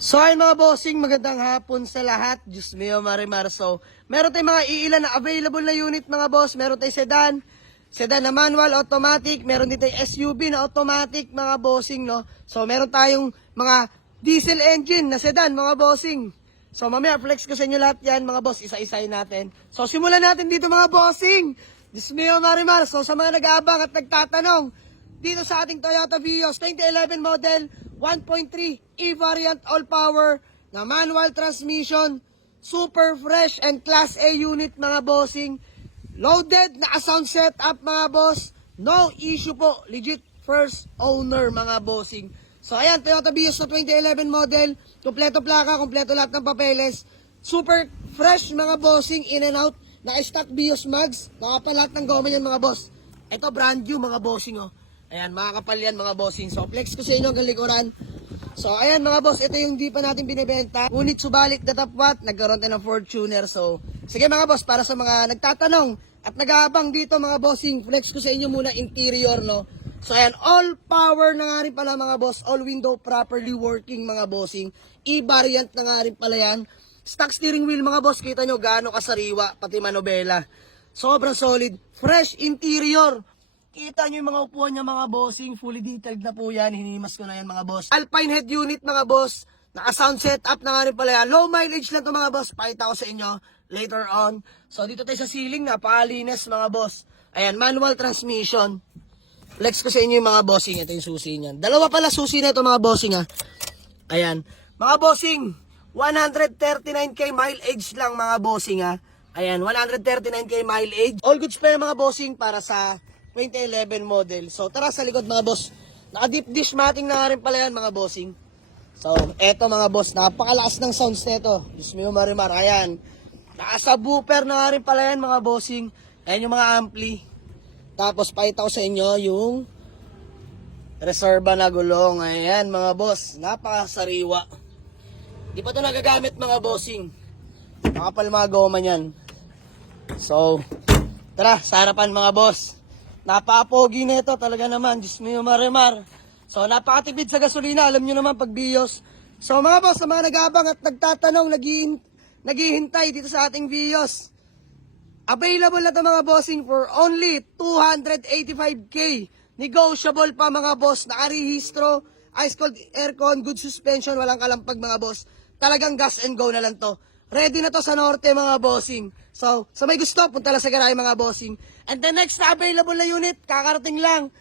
So ayun mga bossing, magandang hapon sa lahat. Diyos mio, Marimar. So, meron tayong mga iilan na available na unit mga boss. Meron tayong sedan na manual, automatic. Meron din tayong SUV na automatic mga bossing, no? So, meron tayong mga diesel engine na sedan mga bossing. So, mamaya flex ko sa inyo lahat yan mga boss. Isa-isayin natin. So, simulan natin dito mga bossing. Diyos mio, Marimar. So, sa mga nag-aabang at nagtatanong, dito sa ating Toyota Vios 2011 model 1.3 E-variant all-power na manual transmission, super fresh and class A unit mga bossing. Loaded na sound setup mga boss. No issue po. Legit first owner mga bossing. So ayan, Toyota Vios na 2011 model. Kompleto plaka, kompleto lahat ng papeles. Super fresh mga bossing, in and out. Naka-stock Vios mags. Nakapalat ng goma yan mga boss. Ito brand new mga bossing oh. Ayan, mga kapal yan mga bossing. So, flex ko sa inyo ang likuran. So, ayan mga boss, ito yung di pa natin binibenta. Ngunit subalit na top watt, nagkaroon tayo ng Fortuner. So, sige mga boss, para sa mga nagtatanong at nag-aabang dito mga bossing, flex ko sa inyo muna interior, no? So, ayan, all power na nga rin pala mga boss. All window properly working mga bossing. E-variant na nga rin pala yan. Stock steering wheel mga boss, kita nyo gaano kasariwa, pati manobela. Sobrang solid. Fresh interior. Kita nyo yung mga upuan niya mga bossing, fully detailed na po yan, hinimas ko na yan mga boss. Alpine head unit mga boss, naka-sound setup na nga rin pala yan. Low mileage lang to mga boss, pakita ko sa inyo later on. So dito tayo sa ceiling, napakalinis mga boss. Ayan, manual transmission. Flex ko sa inyo yung mga bossing, ito yung susi niyan. Dalawa pala susi na ito mga bossing ha. Ayan, mga bossing, 139k mileage lang mga bossing ha. Ayan, 139k mileage. All goods pa yung mga bossing para sa 2011 model. So tara sa likod mga boss. Naka-deep dish mating na nga rin pala yan mga bossing. So eto mga boss, napakalakas ng sounds nito. Diyos mo Marimar, ayan. Naka-subwoofer na nga rin pala yan mga bossing. Ayan yung mga ampli. Tapos pakita ko sa inyo yung reserva na gulong. Ayan mga boss, napakasariwa. Di pa ito nagagamit mga bossing. Nakapal mga goma yan. So tara sa harapan mga boss. Napapogi nito talaga naman, Diyos mio Marimar. So napakatipid sa gasolina, alam nyo naman pag Vios. So mga boss, sa mga nag-aabang at nagtatanong, naghihintay dito sa ating Vios. Available na ito mga bossing for only 285k. Negotiable pa mga boss, nakarehistro, ice cold aircon, good suspension, walang kalampag mga boss. Talagang gas and go na lang to. Ready na to sa norte mga bossing. So, sa may gusto, punta lang sa garahe mga bossing. And the next na available na unit, kakarating lang.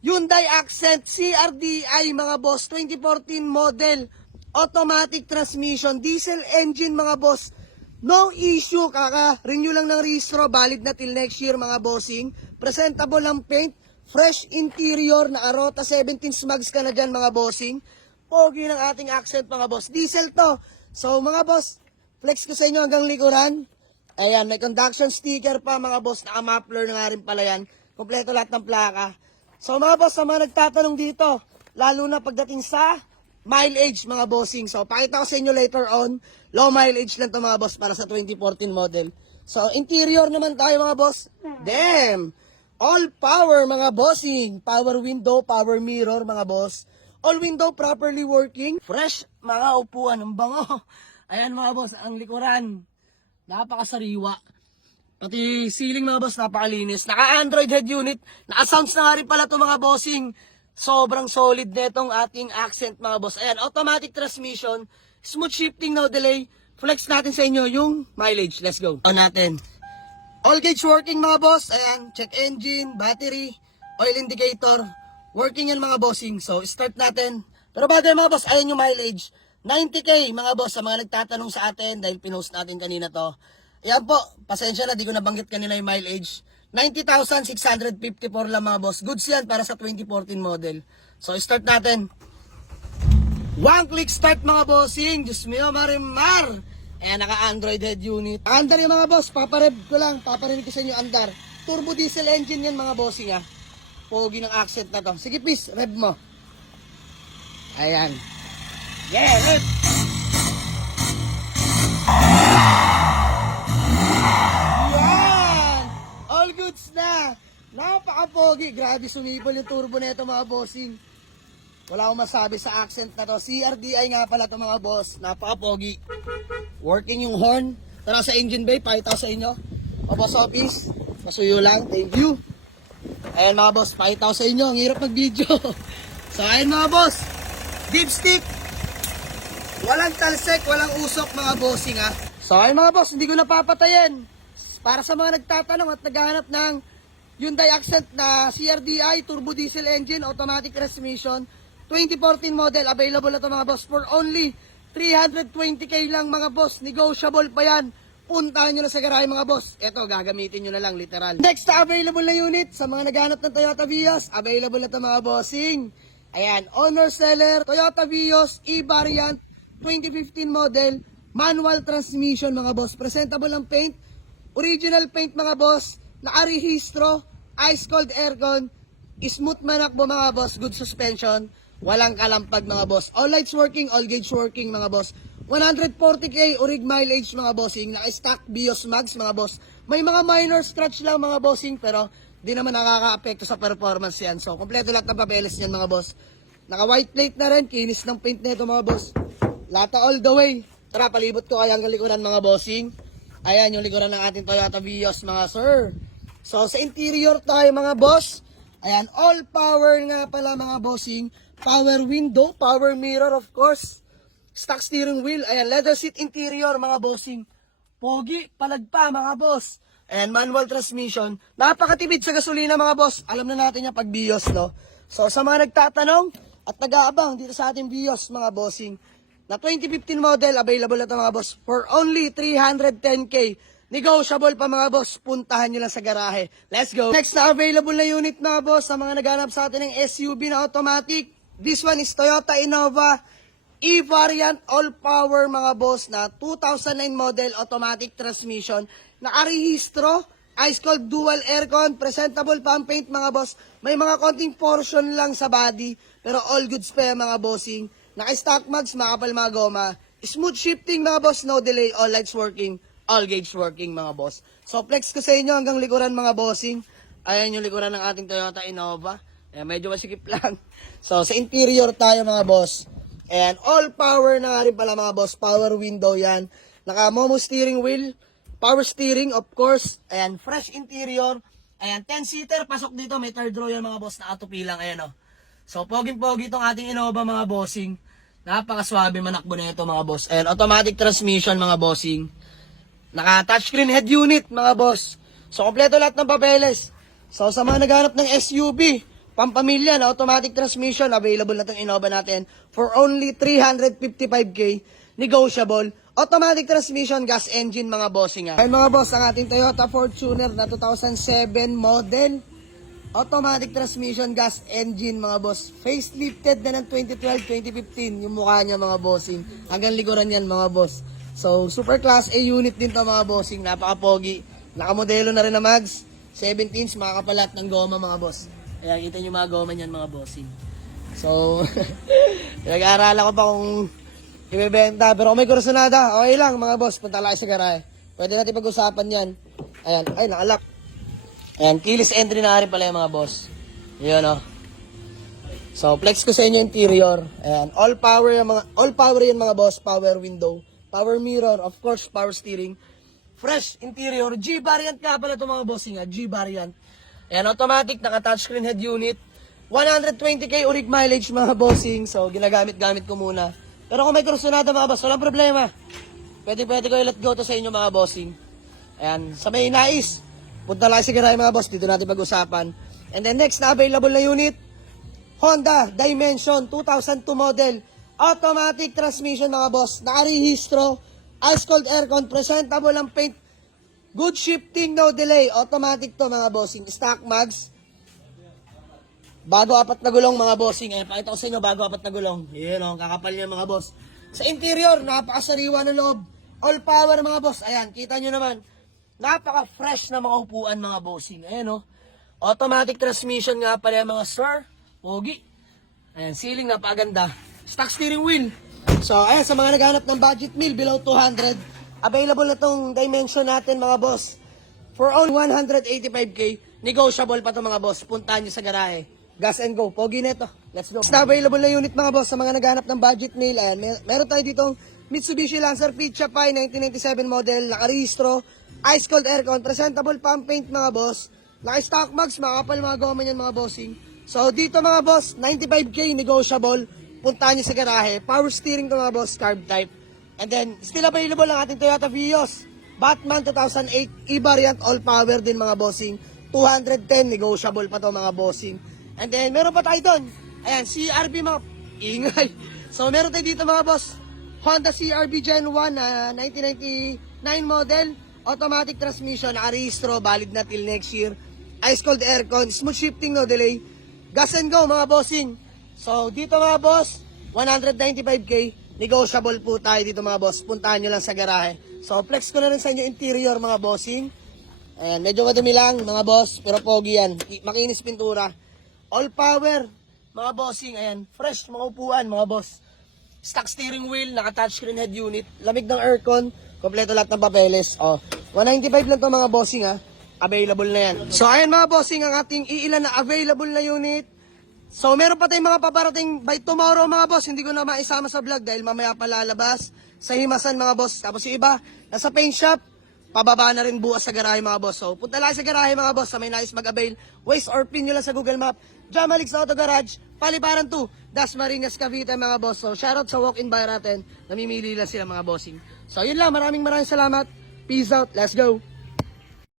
Hyundai Accent CRDI mga boss, 2014 model. Automatic transmission, diesel engine mga boss. No issue, kaka-renew lang ng registro, valid na till next year mga bossing. Presentable ang paint, fresh interior, naka-Rota 17 smags ka na dyan mga bossing. Pogi ng ating Accent mga boss. Diesel to. So mga boss, flex ko sa inyo hanggang likuran. Ayan, may conduction sticker pa mga boss. Naka-muffler na nga rin pala yan. Kompleto lahat ng plaka. So mga boss, sa mga nagtatanong dito, lalo na pagdating sa mileage mga bossing. So pakita ko sa inyo later on. Low mileage lang to mga boss para sa 2014 model. So interior naman tayo mga boss. Damn! All power mga bossing. Power window, power mirror mga boss. All window properly working. Fresh mga upuan. Ang bango. Ayan mga boss, ang likuran. Napakasariwa. Pati ceiling mga boss, napakalinis. Naka-Android head unit. Naka-sounds na nga rin pala ito mga bossing. Sobrang solid na itong ating Accent mga boss. Ayan, automatic transmission. Smooth shifting, no delay. Flex natin sa inyo yung mileage. Let's go. On natin. All gauge working mga boss. Ayan, check engine, battery, oil indicator. Working yan mga bossing. So, start natin. Pero bago mga boss, ayan yung mileage. 90k mga boss sa mga nagtatanong sa atin dahil pinost natin kanina to. Ayan po, pasensya na, di ko nabanggit kanina yung mileage. 90,654 lang mga boss. Goods yan para sa 2014 model. So start natin. One click start mga bossing. Diyos mio Marimar. Ayan, naka-Android head unit. Andar yung mga boss, paparev ko lang. Paparinig ko sa inyo andar. Turbo diesel engine yan mga bossing ha. Pogi ng Accent na to. Sige please, rev mo. Ayan. Yeah, look. Yan. All goods na. Napaka-pogi. Grabe sumibol yung turbo na ito mga bossing. Wala akong masabi sa accent na to. CRDI nga pala to mga boss. Napaka-pogi. Working yung horn. Tara sa engine bay, pakita sa inyo. Mga boss office, pasuyo lang. Thank you. Ayan mga boss, pakita ko sa inyo. Ang hirap mag-video. So ayan mga boss. Dipstick. Walang talsek, walang usok mga bossing ha. So ayan mga boss, hindi ko napapatayin. Para sa mga nagtatanong at naghahanap ng Hyundai Accent na CRDI, turbo diesel engine, automatic transmission, 2014 model, available na ito mga boss for only 320k lang mga boss. Negotiable pa yan. Puntahan nyo na sa garahe mga boss. Ito, gagamitin nyo na lang, literal. Next na available na unit sa mga naghahanap ng Toyota Vios, available na ito mga bossing. Ayan, owner seller, Toyota Vios, E-Variant, 2015 model, manual transmission mga boss. Presentable ang paint, original paint mga boss, nakarehistro, ice cold aircon, smooth manakbo mga boss, good suspension, walang kalampag mga boss. All lights working, all gauge working mga boss. 140k orig mileage mga bossing, naka-stock Vios Max mga boss. May mga minor scratch lang mga bossing pero di naman nakaka-apekto sa performance yan. So kompleto lahat ng papeles niyan mga boss. Naka white plate na rin, kinis ng paint nito mga boss. Lata all the way. Tara, palibot ko kaya ang likuran mga bossing. Ayan yung likuran ng ating Toyota Vios mga sir. So sa interior tayo mga boss. Ayan, all power nga pala mga bossing. Power window, power mirror of course. Stock steering wheel. Ayan, leather seat interior mga bossing. Pogi, palagpa mga boss. Ayan, manual transmission. Napakatipid sa gasolina mga boss. Alam na natin yan pag Vios, no? So sa mga nagtatanong at nag-aabang dito sa ating Vios mga bossing. Na 2015 model, available na ito mga boss for only 310k. Negotiable pa mga boss, puntahan nyo lang sa garahe. Let's go! Next na available na unit mga boss sa mga naghanap sa atin ng SUV na automatic. This one is Toyota Innova E-Variant all-power mga boss na 2009 model automatic transmission. Nakarehistro, ice cold dual aircon, presentable pa ang paint mga boss. May mga konting portion lang sa body pero all goods pa yan mga bossing. Naka-stock mags, makapal mga goma. Smooth shifting mga boss, no delay, all lights working, all gauge working mga boss. So flex ko sa inyo hanggang likuran mga bossing. Ayan yung likuran ng ating Toyota Innova. Ayan, medyo masikip lang. So sa interior tayo mga boss. Ayan, all power na nga rin pala mga boss. Power window yan. Naka-momo steering wheel. Power steering of course. Ayan, fresh interior. Ayan, 10-seater. Pasok dito, may third row yan mga boss. Nakatupi lang, ayan o. So, poging-pogi itong ating Innova mga bossing. Napakaswabe manakbo na ito mga boss. Ayan, automatic transmission mga bossing. Naka-touchscreen head unit mga boss. So, kompleto lahat ng papeles. So, sa mga naghanap ng SUV, pampamilya na automatic transmission, available na itong Innova natin for only 355k. Negotiable. Automatic transmission, gas engine mga bossing. Ayan mga boss, ang ating Toyota Fortuner na 2007 model. Automatic transmission, gas engine mga boss. Facelifted na ng 2012-2015 yung mukha niya mga bossing. Hanggang likuran yan mga boss. So, super class A unit din to mga bossing. Napaka-pogi. Nakamodelo na rin na mags. 17s, makakapalat ng goma mga boss. Ayan, kita nyo mga goma niyan mga bossing. So, pinag-aaralan ko pa kung ibebenta. Pero kung may kursunada, okay lang mga boss. Punta lang sa garahe. Pwede natin pag-usapan yan. Ayan, ay nakalak. Ayan, keyless entry na rin pala yung mga boss. Yun o. So, flex ko sa inyo interior. Ayan, all power yan mga boss. Power window, power mirror, of course, power steering. Fresh interior. G-variant nga pala ito mga bossing ha. G-variant. Ayan, automatic, naka-touchscreen head unit. 120k orig mileage mga bossing. So, ginagamit-gamit ko muna. Pero kung may kursunada mga boss, walang problema. Pwede ko i-let go to sa inyo mga bossing. Ayan, sa may nais. Punta lang sa garahe mga boss, dito natin pag-usapan. And then next na available na unit, Honda Dimension 2002 model. Automatic transmission mga boss. Nakarehistro, ice cold aircon, presentable ang paint. Good shifting, no delay. Automatic to mga bossing. Stock mags. Bago apat na gulong mga bossing. Ayan, pakita ko sa inyo, bago apat na gulong. Ayan o, kakapal niya mga boss. Sa interior, napakasariwa ng loob. All power mga boss. Ayan, kita nyo naman. Napaka-fresh na mga upuan mga bossing. Ayan o. Automatic transmission nga pala mga sir. Pogi. Ayan, ceiling napakaganda. Stock steering wheel. So, ayan, sa mga naghanap ng budget meal below 200, available na tong Dimension natin mga boss. For only 185k, negotiable pa to mga boss. Puntahan nyo sa garahe. Gas and go. Pogi neto. Let's go. Na available na unit mga boss sa mga naghanap ng budget meal. Ayan, meron tayo ditong Mitsubishi Lancer Pizza Pie 1997 model. Nakarehistro. Ice cold aircon. Presentable pump paint mga boss. Naka-stock mags. Makapal mga goma yan mga bossing. So dito mga boss, 95k negotiable. Puntahan nyo sa garahe. Power steering to mga boss. Carb type. And then, still available ang ating Toyota Vios. Batman 2008 E-Variant All Power din mga bossing. 210 negotiable pa to mga bossing. And then, meron pa tayo doon. Ayan, CRV mga... Ingay. So, meron tayo dito mga boss. Honda CRV Gen 1 na 1999 model. Automatic transmission. Nakarehistro. Valid na till next year. Ice cold aircon. Smooth shifting, no delay. Gas and go mga bossing. So, dito mga boss, 195k. Negotiable po tayo dito mga boss. Puntahan nyo lang sa garahe. So, flex ko na rin sa inyo interior mga bossing. Ayan, medyo madumi lang mga boss. Pero pogi yan. Makinis pintura. All power mga bossing. Ayan, fresh mga upuan mga boss. Stock steering wheel, naka-touchscreen head unit. Lamig ng aircon. Kompleto lahat ng papeles. Oh, 195 lang to mga bossing ha. Available na yan. So, ayan mga bossing ang ating iilan na available na unit. So, meron pa tayong mga paparating by tomorrow mga boss. Hindi ko na maisama sa vlog dahil mamaya pa lalabas sa himasan mga boss. Tapos yung iba, nasa paint shop, pababa na rin bukas sa garahe mga boss. So, punta lang sa garahe mga boss sa may nais mag-avail. Waze or pin nyo lang sa Google Map. Jamalix Auto Garage, Paliparan 2, Dasmariñas, Cavite mga boss. So, shoutout sa walk-in buyer natin. Namimili lang sila mga bossing. So, yun lang. Maraming salamat. Peace out. Let's go.